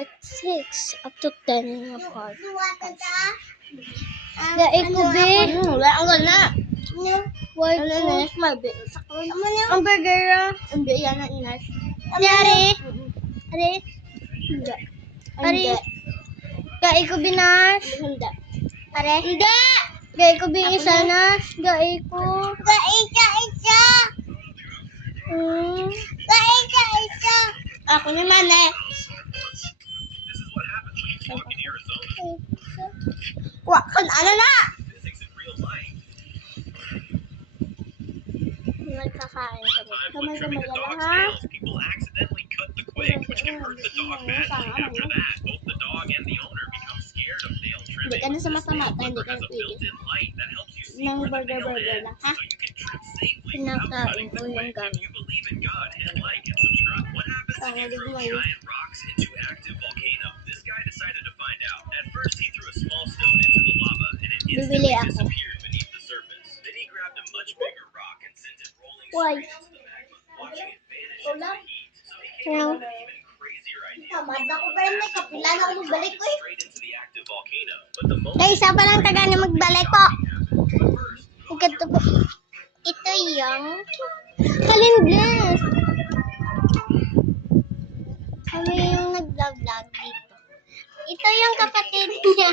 part 6 up to 10 nga part. Dai ko be. Wala. Why ko? Ang burger. Hindi yan ang inas. Dari. Ari. Hindi. Ari. Dai ko binas. Hindi. Are. Hindi. Dai ko bi isa na. Dai ko. Isa. Isa. Ako naman eh. Wakon, ano na? Nagkakain kami. Kamay-kamay lang ha. People accidentally cut the quick, which can hurt the dog badly. After that, both the dog and the owner become scared of nail Hindi trimming. ka na sumasama. Hindi ka Has na a pwede. built-in light that helps you see Nang where the nail burger ends, lang ha. so you can trim safely without Pinakain cutting ko the yung quick. gamit. If you believe in God, hit like and subscribe. What happens if you throw giant rocks into active volcano? This guy decided to find out. At first, he threw a small stone into the lava, and it Bibili instantly ako. disappeared beneath the surface. Then he grabbed a much bigger rock and sent it rolling Why? straight into the magma, watching it vanish into the heat. So he came Hello? up with an even crazier idea. Tamad ako ba yun? May kapilan ako magbalik ko eh. Straight into the active volcano, but the moment Ay, isa pa lang taga na magbalik po. first, Ito po. Ito yung Kalinbles. Kami yung nag-vlog dito. Ito yung kapatid niya.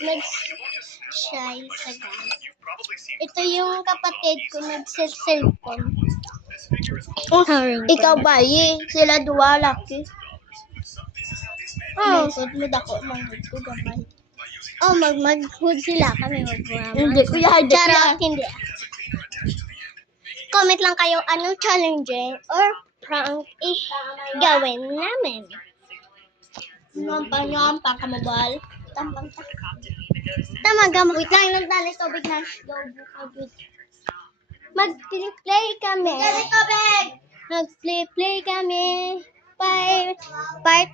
Nag-shy sa gas. Ito yung kapatid ko nag-cellphone. Ikaw ba eh? Sila duwa laki. Oh, Mangkod mo dako. Mangkod ko gamay. oh mag-hood sila. Kami Hindi ko yan. Charot, hindi. Comment lang kayo anong challenging or prank gawin namin. Nyampa ka mabal. Tampang ta. Tama gamit. Wait lang, nagdali tubig na. Mag-play kami. Dali tubig! Mag-play kami. Part